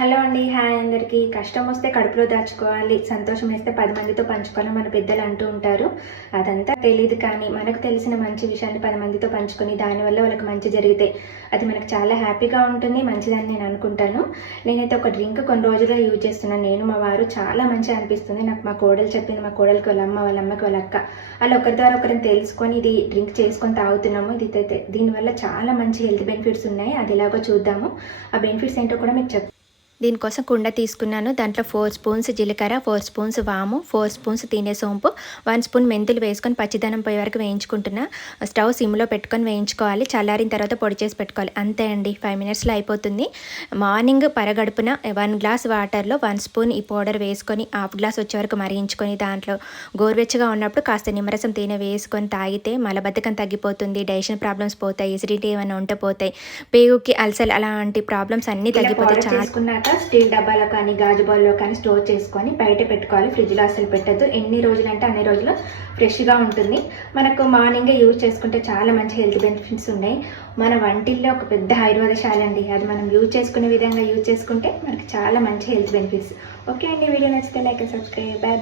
Hello అండి hi అందరికీ. కష్టం వస్తే కడుపులో దాచుకోవాలి సంతోషం వేస్తే పది మందితో పంచుకోవాలని మన పెద్దలు అంటూ ఉంటారు. అదంతా తెలియదు కానీ మనకు తెలిసిన మంచి విషయాన్ని పది మందితో పంచుకొని దానివల్ల వాళ్ళకి మంచి జరిగితే అది మనకు చాలా హ్యాపీగా ఉంటుంది మంచిదని నేను అనుకుంటాను. నేనైతే ఒక డ్రింక్ కొన్ని రోజులుగా యూజ్ చేస్తున్నాను. నేను మా వారు చాలా మంచిగా అనిపిస్తుంది. నాకు మా కోడలు చెప్పింది మా కోడలికి వాళ్ళ అమ్మ వాళ్ళ అమ్మకి వాళ్ళ అక్క వాళ్ళు ఒకరి ద్వారా ఒకరిని తెలుసుకొని ఇది డ్రింక్ చేసుకొని తాగుతున్నాము. ఇది అయితే- దీనివల్ల చాలా మంచి హెల్త్ బెనిఫిట్స్ ఉన్నాయి. అది ఎలాగో చూద్దాము. ఆ బెనిఫిట్స్ ఏంటో కూడా మీకు చెప్తాను దీనికోసం కుండ తీసుకున్నాను. దాంట్లో ఫోర్ స్పూన్స్ జీలకర్ర ఫోర్ స్పూన్స్ వాము ఫోర్ స్పూన్స్ తినే సోంపు వన్ స్పూన్ మెంతులు వేసుకొని పచ్చిదనం పోయే వరకు వేయించుకుంటున్నా. స్టవ్ సిమ్లో పెట్టుకొని వేయించుకోవాలి. చల్లారిన తర్వాత పొడి చేసి పెట్టుకోవాలి. అంతే అండి. ఫైవ్ మినిట్స్లో అయిపోతుంది. మార్నింగ్ పరగడుపున వన్ గ్లాస్ వాటర్లో వన్ స్పూన్ ఈ పౌడర్ వేసుకొని హాఫ్ గ్లాస్ వచ్చే వరకు మరిగించుకొని దాంట్లో గోరువెచ్చగా ఉన్నప్పుడు కాస్త నిమ్మరసం తేనె వేసుకొని తాగితే మలబద్ధకం తగ్గిపోతుంది. డైజెషన్ ప్రాబ్లమ్స్ పోతాయి. ఎసిడిటీ ఏమైనా ఉంటే పోతాయి. పేగుకి అల్సర్ అలాంటి ప్రాబ్లమ్స్ అన్నీ తగ్గిపోతాయి. చాలా. స్టీల్ డబ్బాలో కానీ గాజు బౌల్లో కానీ స్టోర్ చేసుకొని బయట పెట్టుకోవాలి. ఫ్రిడ్జ్లో అసలు పెట్టద్దు. ఎన్ని రోజులు అంటే అన్ని రోజులు ఫ్రెష్గా ఉంటుంది. మనకు మార్నింగే యూజ్ చేసుకుంటే చాలా మంచి హెల్త్ బెనిఫిట్స్ ఉన్నాయి. మన వంటిల్లో ఒక పెద్ద ఆయుర్వేదశాల అండి. అది మనం యూజ్ చేసుకునే విధంగా యూజ్ చేసుకుంటే మనకి చాలా మంచి హెల్త్ బెనిఫిట్స్. ఓకే అండి. వీడియో నచ్చితే లైక్ సబ్స్క్రైబ్. Bye bye.